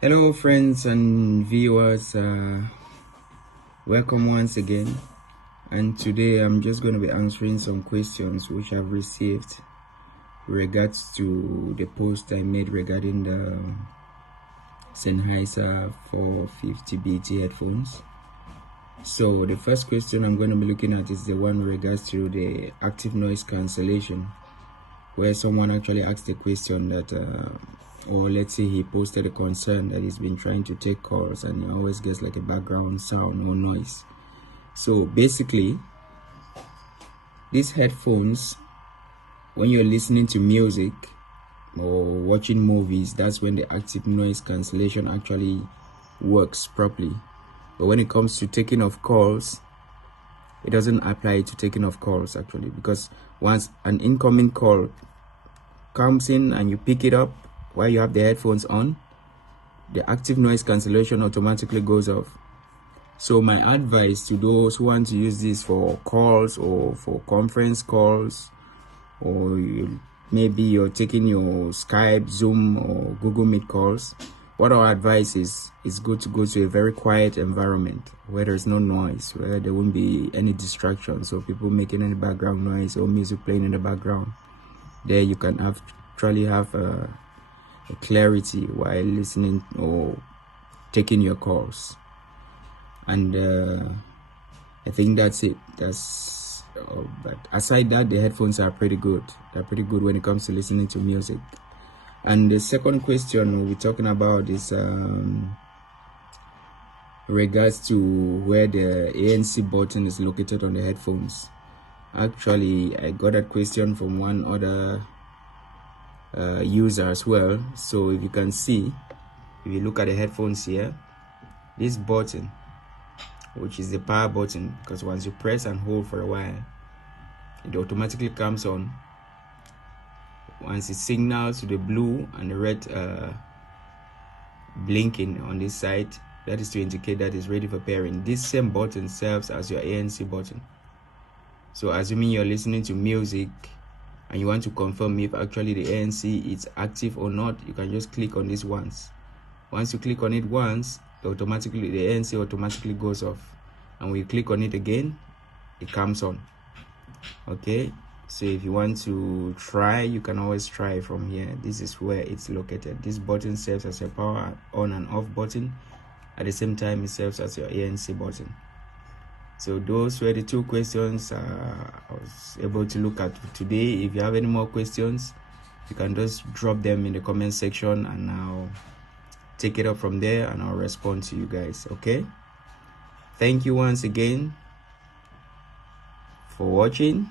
Hello friends and viewers, welcome once again. And today I'm just going to be answering some questions which I've received regards to the post I made regarding the Sennheiser 450BT headphones. So the first question I'm going to be looking at is the one regards to the active noise cancellation, where someone actually asked the question that or let's say he posted a concern that he's been trying to take calls and he always gets like a background sound or noise. So basically, these headphones, when you're listening to music or watching movies, that's when the active noise cancellation actually works properly. But when it comes to taking off calls, it doesn't apply to taking off calls actually, because once an incoming call comes in and you pick it up while you have the headphones on, the active noise cancellation automatically goes off. So my advice to those who want to use this for calls or for conference calls, or maybe you're taking your Skype, Zoom or Google Meet calls, what our advice is good to go to a very quiet environment where there's no noise, where there won't be any distractions, so people making any background noise or music playing in the background. There you can actually have a clarity while listening or taking your calls. And I think that's it. But aside that, the headphones are pretty good. They're pretty good when it comes to listening to music. And the second question we'll be talking about is regards to where the ANC button is located on the headphones. Actually, I got that question from one other user as well. So if you can see, if you look at the headphones here, this button, which is the power button, because once you press and hold for a while, it automatically comes on. Once it signals to the blue and the red blinking on this side, that is to indicate that it's ready for pairing. This same button serves as your ANC button. So assuming you're listening to music and you want to confirm if actually the ANC is active or not, you can just click on this once. Once you click on it once, the ANC automatically goes off, and when you click on it again, it comes on. Okay, so if you want to try, you can always try from here. This is where it's located. This button serves as a power on and off button. At the same time, it serves as your ANC button. So those were the two questions I was able to look at today. If you have any more questions, you can just drop them in the comment section and I'll take it up from there and I'll respond to you guys. Okay, thank you once again for watching.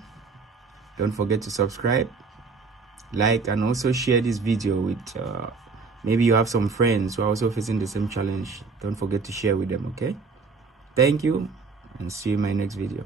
Don't forget to subscribe, like, and also share this video with maybe you have some friends who are also facing the same challenge. Don't forget to share with them. Okay, thank you and see you in my next video.